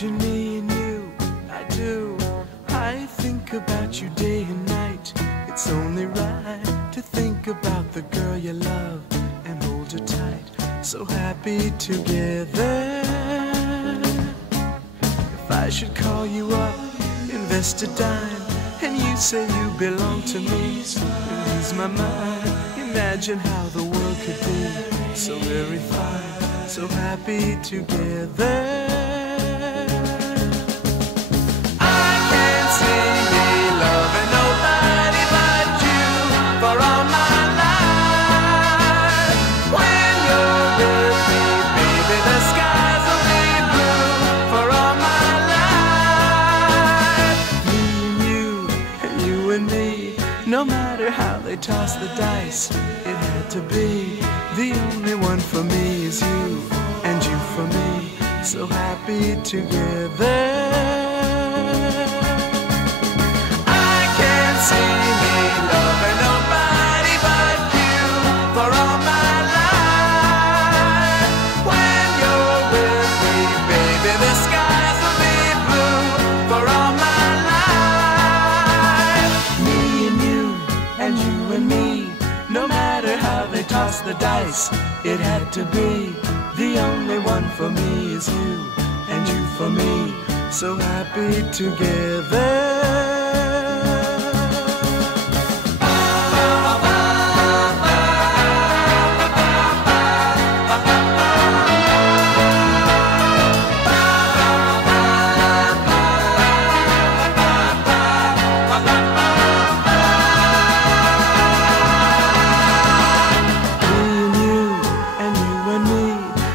Imagine me and you, I do. I think about you day and night. It's only right to think about the girl you love and hold her tight. So happy together. If I should call you up, invest a dime, and you say you belong to me, lose my mind. Imagine how the world could be so very fine, so happy together. No matter how they toss the dice, it had to be. The only one for me is you, and you for me, so happy together. I can't see me loving nobody but you for all my life. When you're with me, baby, the skies will be blue for all my life. Me and you, and you and me, no matter how they toss the dice, it had to be. The only one for me is you, and you for me, so happy together.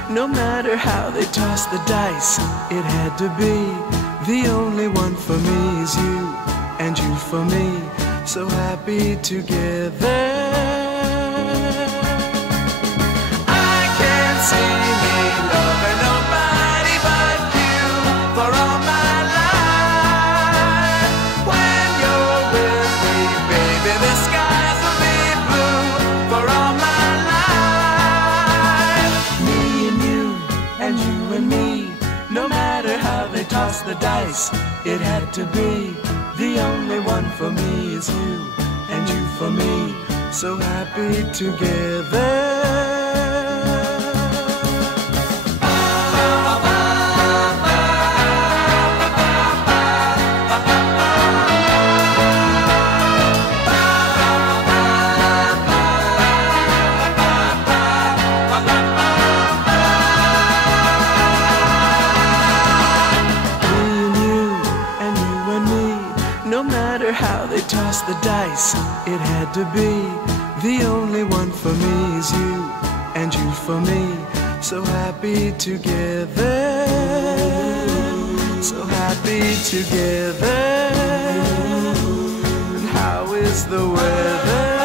No matter how they toss the dice, it had to be. The only one for me is you, and you for me, so happy together. I can't see me loving nobody but you for all my life. When you're with me, baby, the skies will be blue for all my life. Me and you, and you and me, no matter how they toss the dice, it had to be. The only one for me is you, and you for me, so happy together. No matter how they toss the dice, it had to be. The only one for me is you, and you for me, so happy together. So happy together. And how is the weather?